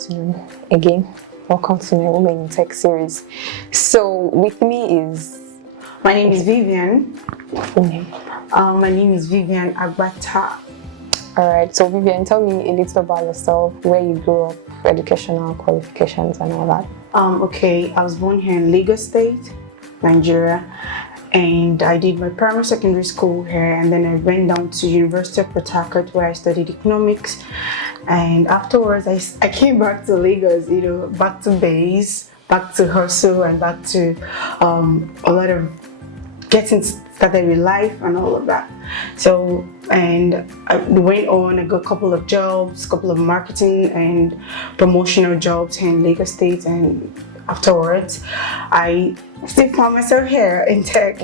afternoon again. Welcome to my Women in Tech series. So with me is... My name is Vivian. Full name? My name is Vivian Agbata. Alright, so Vivian, tell me a little about yourself, where you grew up, educational qualifications and all that. Okay, I was born here in Lagos State, Nigeria, and I did my primary secondary school here, and then I went down to University of Port Harcourt where I studied economics. And afterwards, I came back to Lagos, back to base, back to hustle, and back to a lot of getting started with life and all of that. So, and I went on, I got a couple of jobs, couple of marketing and promotional jobs here in Lagos State, and afterwards, I still found myself here in tech.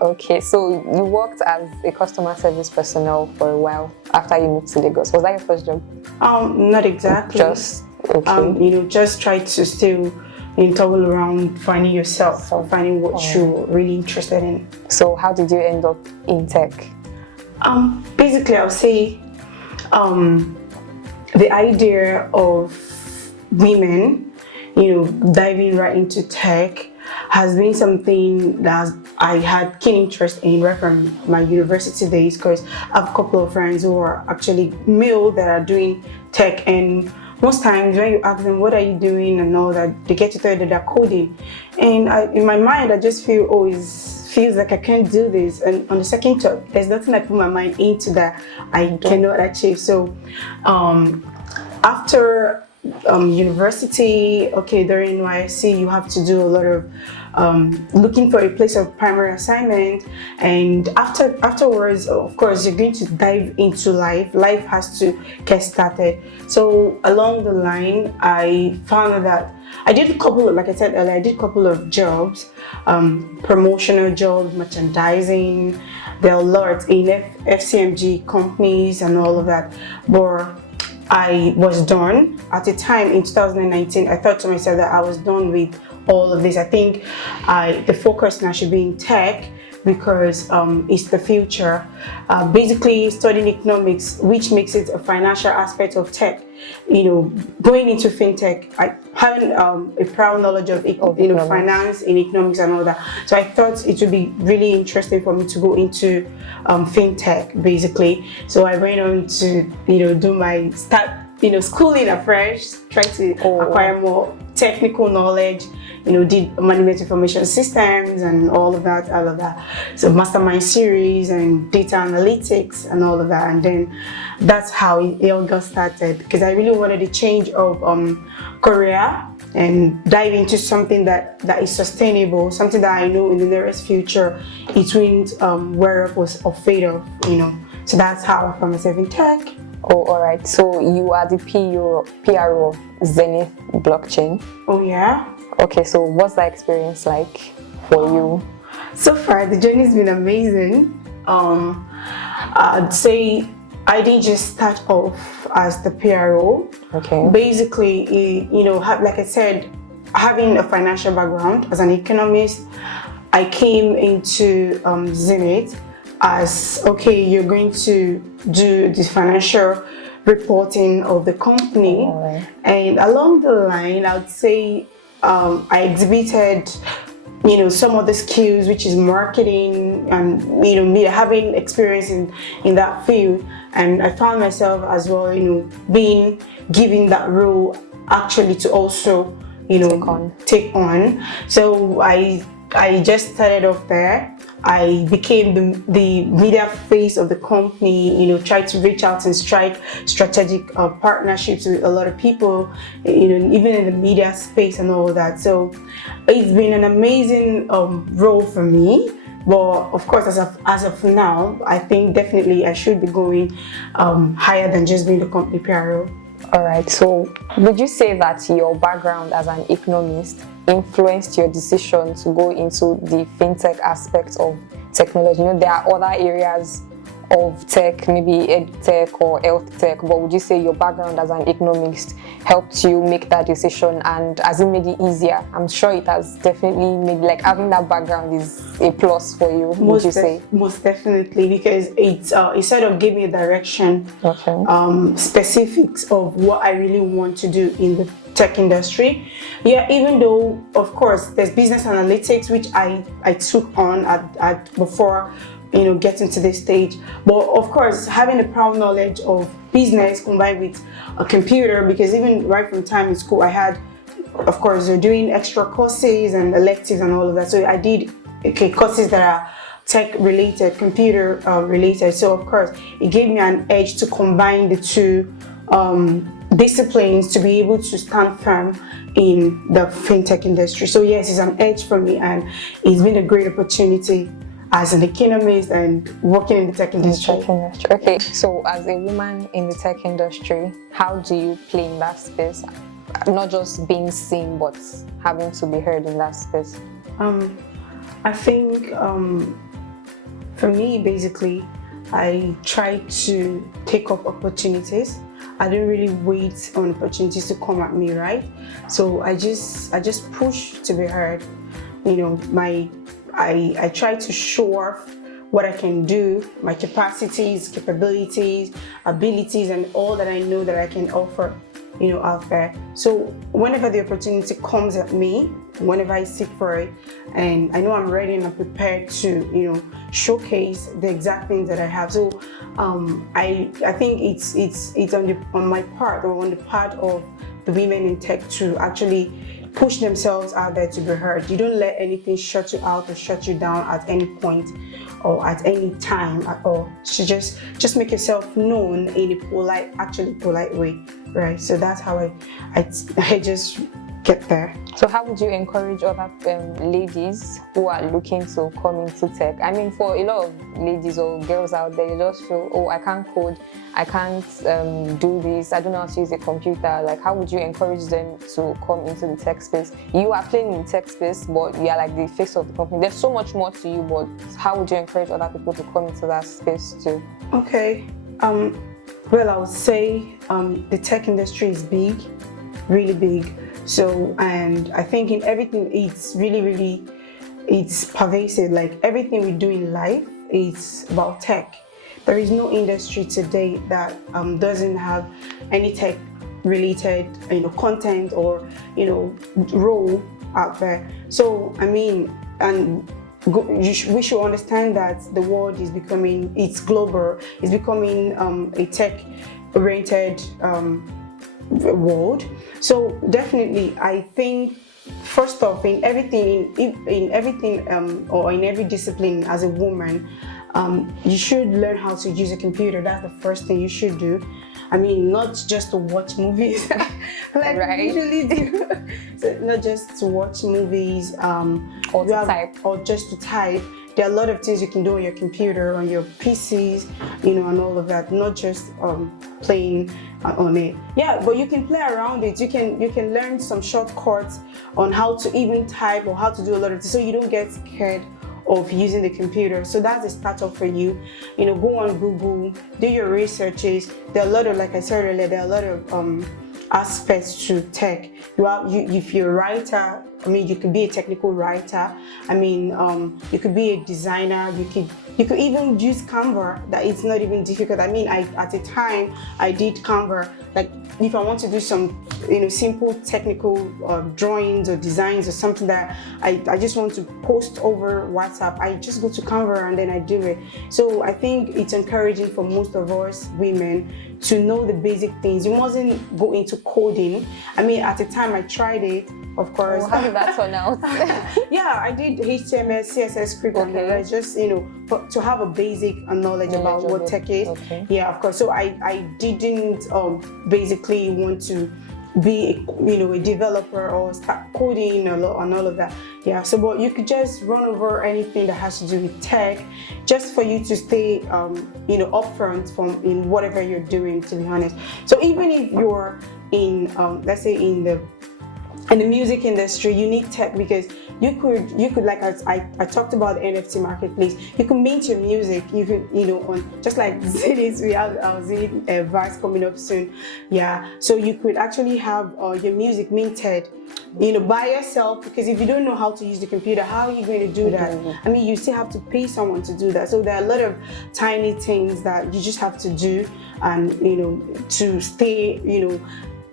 Okay, so you worked as a customer service personnel for a while after you moved to Lagos. Was that your first job? Not exactly. Just, okay. Just try to still toggle around finding yourself, finding what you're really interested in. So how did you end up in tech? Basically, I would say the idea of women diving right into tech has been something that I had keen interest in right from my university days, because I have a couple of friends who are actually male that are doing tech, and most times when you ask them what are you doing and all that, they get to tell you that they're coding, and in my mind I just feel it feels like I can't do this, and on the second thought there's nothing I put my mind into that I cannot achieve. So after university, during NYSC you have to do a lot of looking for a place of primary assignment, and afterwards, of course, you're going to dive into life. Life has to get started. So along the line, I found that I did a couple of, like I said earlier, I did a couple of jobs, promotional jobs, merchandising. There are a lot in FCMG companies and all of that, but I was done. At the time in 2019, I thought to myself that I was done with all of this. I think the focus now should be in tech, because it's the future. Basically studying economics, which makes it a financial aspect of tech. Going into fintech, having a prior knowledge of finance and economics and all that. So I thought it would be really interesting for me to go into fintech, basically. So I went on to do my schooling afresh, try to acquire more technical knowledge. Did management information systems and all of that. So mastermind series and data analytics and all of that. And then that's how it all got started, because I really wanted a change of career and dive into something that is sustainable, something that I know in the nearest future it won't wear off or fade off. So that's how I found myself in tech. Oh, all right. So you are the PRO of Zenith Blockchain. Oh yeah. Okay, so what's that experience like for you? So far, the journey's been amazing. I'd say I didn't just start off as the PRO. Okay. Basically, like I said, having a financial background as an economist, I came into Zenith as, you're going to do the financial reporting of the company. Right. And along the line, I would say I exhibited some of the skills, which is marketing and me having experience in that field, and I found myself as well being given that role actually to also take on. So I just started off there. I became the media face of the company, tried to reach out and strike strategic partnerships with a lot of people, even in the media space and all of that. So it's been an amazing role for me. But of course, as of now, I think definitely I should be going higher than just being the company PRO. All right, so would you say that your background as an economist influenced your decision to go into the fintech aspect of technology? There are other areas of tech, maybe ed tech or health tech, but would you say your background as an economist helped you make that decision, and has it made it easier? I'm sure it has definitely made, like, having that background is a plus for you, would you say? Most definitely, because it sort of gave me a direction, Okay. specifics of what I really want to do in the tech industry. Yeah, even though of course there's business analytics, which I took on at before, you know, getting to this stage, but of course having a proud knowledge of business combined with a computer, because even right from time in school I had, of course, you're doing extra courses and electives and all of that, so I did courses that are tech related, computer related, so of course it gave me an edge to combine the two disciplines to be able to stand firm in the fintech industry. So yes, it's an edge for me, and it's been a great opportunity as an economist and working in the tech industry. Okay, so as a woman in the tech industry, how do you play in that space? Not just being seen, but having to be heard in that space. I think for me, basically, I try to take up opportunities. I don't really wait on opportunities to come at me, right? So I just push to be heard. You know, I try to show off what I can do, my capacities, capabilities, abilities, and all that I know that I can offer, you know, out there. So whenever the opportunity comes at me, whenever I seek for it, and I know I'm ready and I'm prepared to, you know, showcase the exact things that I have. So I think it's on my part, or on the part of the women in tech, to actually push themselves out there to be heard. You don't let anything shut you out or shut you down at any point or at any time at all. So just make yourself known in a polite way, right? So that's how I just get there. So how would you encourage other ladies who are looking to come into tech? I mean, for a lot of ladies or girls out there, you just feel, oh, I can't code, I can't do this, I don't know how to use a computer. Like, how would you encourage them to come into the tech space? You are playing in the tech space, but you are like the face of the company. There's so much more to you, but how would you encourage other people to come into that space too? Okay. Well, I would say the tech industry is big, really big. So, and I think in everything, it's really, it's pervasive. Like everything we do in life is about tech. There is no industry today that doesn't have any tech related, you know, content or, you know, role out there. So, I mean, and we should understand that the world is becoming, it's global, it's becoming a tech-oriented world. So definitely, I think first off, in everything or in every discipline as a woman, you should learn how to use a computer. That's the first thing you should do. I mean, not just to watch movies, like we usually do. So not just to watch movies, or to type, or just to type. There are a lot of things you can do on your computer, on your PCs, you know, and all of that. Not just playing on it. Yeah, but you can play around it. You can learn some shortcuts on how to even type or how to do a lot of things, so you don't get scared of using the computer. So that's a startup for you. You know, go on Google, do your researches. There are a lot of, like I said earlier, there are a lot of aspects to tech. If you're a writer, I mean, you could be a technical writer. I mean, you could be a designer. You could even use Canva. That it's not even difficult. I mean, at a time I did Canva. Like if I want to do some, you know, simple technical drawings or designs or something that I just want to post over WhatsApp, I just go to Canva and then I do it. So I think it's encouraging for most of us women to know the basic things. You mustn't go into coding. I mean, at the time I tried it, of course. Oh, how did that turn out? Yeah, I did HTML, CSS script, and the rest, just, you know, to have a basic knowledge about what tech is. Okay. Yeah, of course. So I didn't basically want to be a developer or start coding and all of that. Yeah, so but you could just run over anything that has to do with tech, just for you to stay upfront from in whatever you're doing, to be honest. So even if you're in let's say in the in the music industry, you need tech because you could like I talked about the NFT marketplace. You could mint your music. You could on just like Zenith, we have Zenith Vars coming up soon. Yeah, so you could actually have your music minted, by yourself, because if you don't know how to use the computer, how are you going to do that? I mean, you still have to pay someone to do that. So there are a lot of tiny things that you just have to do, and to stay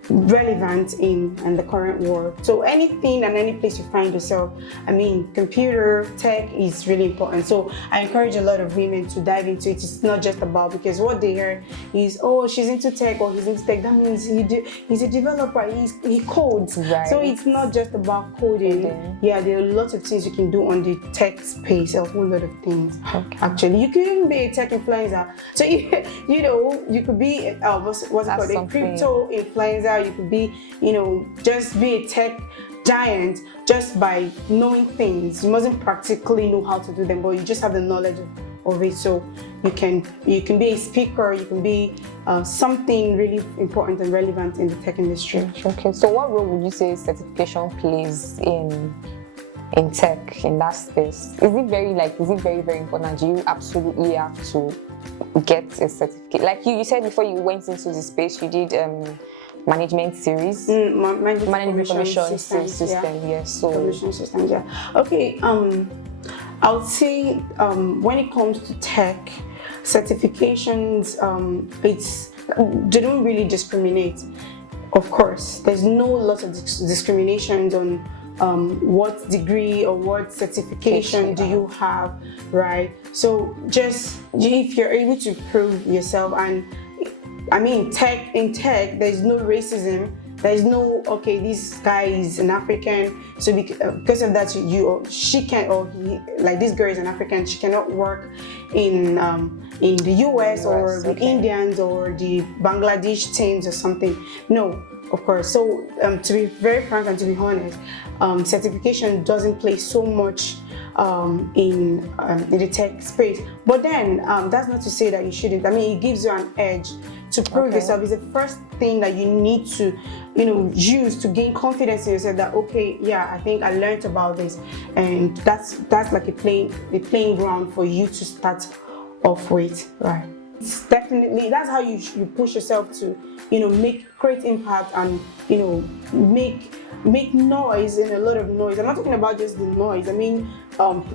relevant in the current world. So anything and any place you find yourself, I mean, computer tech is really important. So I encourage a lot of women to dive into it. It's not just about, because what they hear is, oh, she's into tech or he's into tech, that means he's a developer, he codes. Right. So it's not just about coding. Yeah, there are lots of things you can do on the tech space, a whole lot of things. Okay. Actually, you can even be a tech influencer. So you could be what's it called, a crypto influencer. You could be, just be a tech giant just by knowing things. You mustn't practically know how to do them, but you just have the knowledge of it. So you can be a speaker, you can be something really important and relevant in the tech industry. Okay, so what role would you say certification plays in tech, in that space? Is it very very important? Do you absolutely have to get a certificate? Like you said before you went into the space, you did management series, management information system. Yes, so information systems. Yeah. Okay. I would say when it comes to tech certifications, they don't really discriminate. Of course, there's no lot of discriminations on what degree or what certification do you have, right? So just if you're able to prove yourself, and I mean, in tech, there's no racism. There's no, okay, this guy is an African, so because of that, this girl is an African, she cannot work in the US or the Indians or the Bangladesh teams or something. No, of course. So to be very frank and to be honest, certification doesn't play so much in the tech space. But then that's not to say that you shouldn't. I mean, it gives you an edge to prove yourself. It's the first thing that you need to use to gain confidence in yourself, that okay, yeah, I think I learned about this, and that's like a playing ground for you to start off with, right? It's definitely, that's how you push yourself to create impact and make noise, and a lot of noise. I'm not talking about just the noise. I mean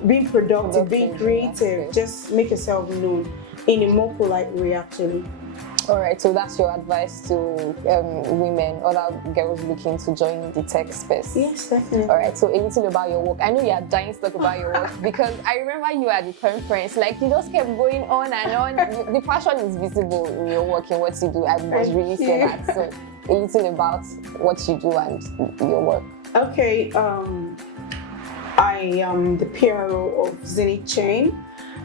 being productive, being creative. Just make yourself known in a more polite way, actually. All right, so that's your advice to women, other girls looking to join the tech space? Yes, definitely. All right, so a little about your work. I know you are dying to talk about your work because I remember you at the conference, like you just kept going on and on. The passion is visible in your work and what you do. I must really say that. So a little about what you do and your work. Okay, I am the PRO of Zenithchain.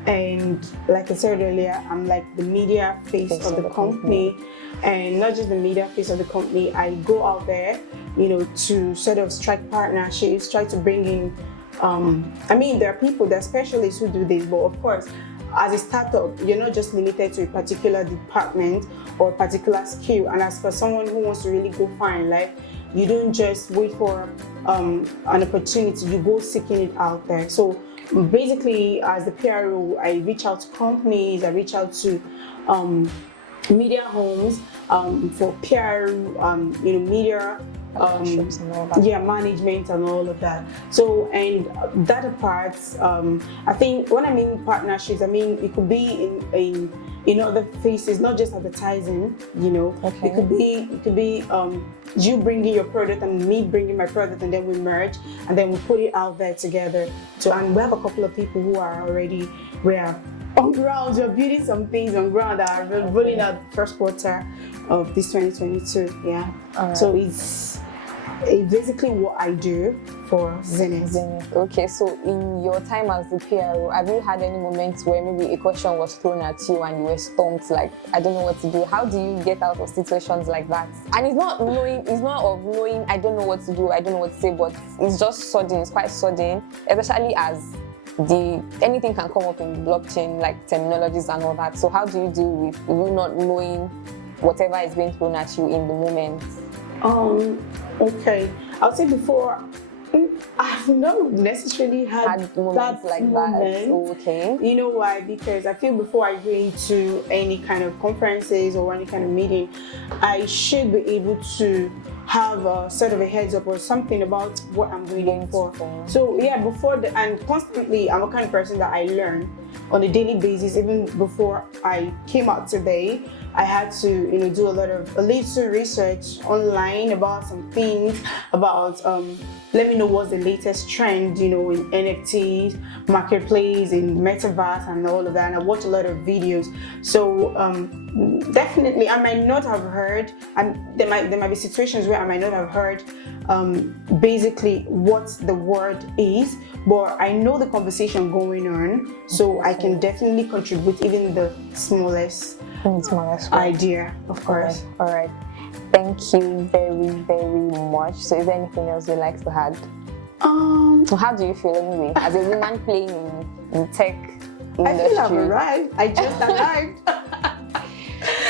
And like I said earlier, I'm like the media face of the company. And not just the media face of the company, I go out there, to sort of strike partnerships, try to bring in, I mean, there are people, there are specialists who do this, but of course, as a startup, you're not just limited to a particular department or a particular skill. And as for someone who wants to really go far in life, you don't just wait for an opportunity, you go seeking it out there. So basically, as the PRO, I reach out to companies, I reach out to media homes for PR, media, management and all of that. So, and that apart, I think when I mean partnerships, I mean it could be in other faces, not just advertising. Okay. It could be you bringing your product and me bringing my product, and then we merge and then we put it out there together. So, and we have a couple of people who are already on ground. We're building some things on ground that are rolling out first quarter of this 2022. Yeah. Right. So it's basically what I do for Zenith. Okay, so in your time as the PRO, have you had any moments where maybe a question was thrown at you and you were stumped, like, I don't know what to do? How do you get out of situations like that? And it's not of knowing, I don't know what to do, I don't know what to say, but it's just sudden, it's quite sudden, especially as anything can come up in blockchain, like terminologies and all that. So how do you deal with you not knowing whatever is being thrown at you in the moment? Okay. I would say before, I've not necessarily had moments that like moment. that. Okay. You know why? Because I feel before I go into any kind of conferences or any kind of meeting, I should be able to have a sort of a heads up or something about what I'm going for. So yeah, and constantly, I'm a kind of person that I learn on a daily basis. Even before I came out today, I had to, do a little research online about some things, about let me know what's the latest trend, in NFTs, marketplace, in metaverse, and all of that. And I watch a lot of videos. So definitely, I might not have heard. There might be situations where I might not have heard basically what the word is, but I know the conversation going on, so I can definitely contribute even the smallest idea, of course. All right. Thank you very, very much. So is there anything else you'd like to add? So how do you feel anyway, as a woman playing in tech industry? I feel I've arrived. I just arrived.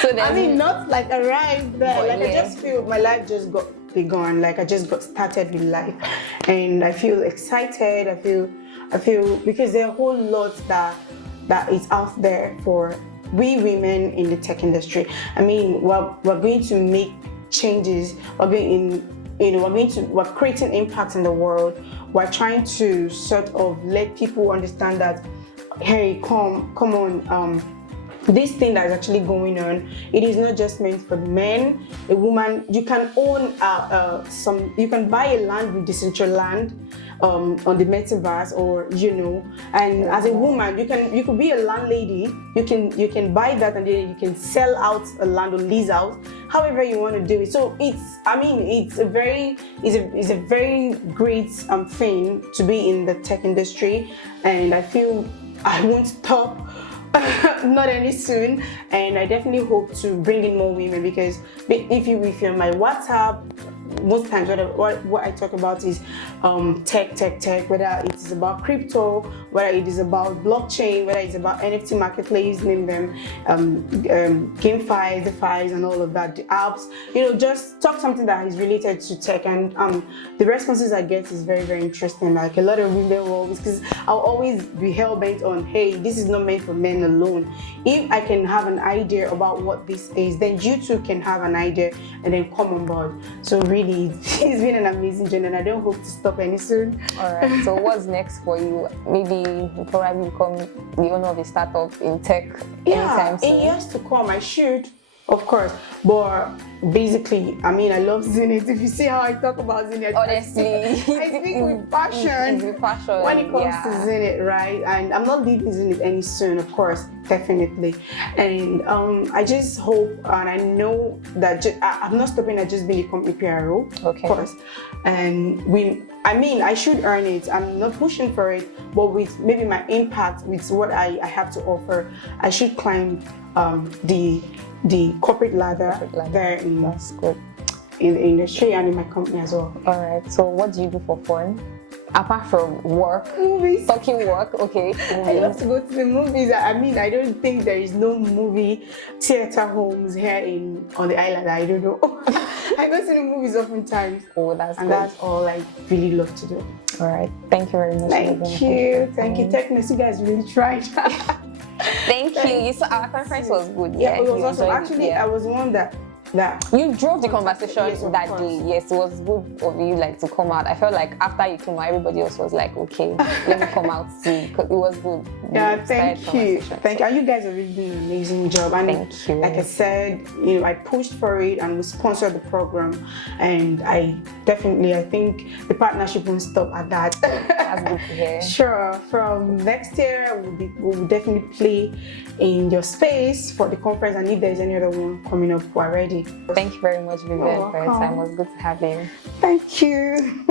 So not like arrived there. Like, I just feel my life just got begun. Like, I just got started with life, and I feel excited. I feel because there are a whole lot that is out there for we women in the tech industry. I mean, we're going to make changes. We're creating impact in the world. We're trying to sort of let people understand that, hey, come on, this thing that is actually going on, it is not just meant for men. A woman, you can own you can buy a land with Decentraland on the metaverse, or and as a woman, you could be a landlady. You can buy that, and then you can sell out a land or lease out, however you want to do it. So it's a very great thing to be in the tech industry, and I feel I won't stop. Not any soon, and I definitely hope to bring in more women, because if you're on my WhatsApp, most times what I talk about is tech, whether it is about crypto, whether it is about blockchain, whether it's about NFT marketplace, name them, GameFi, DeFi, and all of that, the apps, just talk something that is related to tech, and the responses I get is very, very interesting. Like, a lot of women will always, because I'll always be hell-bent on, hey, this is not meant for men alone. If I can have an idea about what this is, then you too can have an idea and then come on board. So really, it's been an amazing journey, and I don't hope to stop any soon. All right. So what's next for you? Maybe you probably become the owner of a startup in tech anytime soon. In years to come, I should, of course. But basically, I love Zenith. If you see how I talk about Zenith, honestly, I speak with passion. When it comes to Zenith, right? And I'm not leaving Zenith any soon, of course, definitely. And I just hope, and I know that I'm not stopping at just being a company PRO, okay, of course. And I should earn it. I'm not pushing for it, but with maybe my impact, with what I have to offer, I should climb the corporate ladder there in the industry and in my company as well. All right. So what do you do for fun? Apart from work, movies, talking work, okay. I love to go to the movies. I don't think there is no movie theater homes here on the island. I don't know. I go to the movies oftentimes. Oh, that's all I really love to do. All right. Thank you very much. Thank you, Technext. You guys really tried. Thank you. You saw our conference was good. Yeah, it was awesome. Actually, I was one that you drove the conversation that day. Yes, it was good of you to come out. I felt like after you came out, everybody else was like, okay, let me come out too, because it was good. Yeah, thank you. And you guys are really doing an amazing job. And thank you. Like I said, I pushed for it and we sponsored the program, and I think the partnership won't stop at that. That's good to hear. Sure. From next year, we'll definitely play in your space for the conference, and if there's any other one coming up, we're ready. Thank you very much, Vivian, for your time. It was good to have you. Thank you.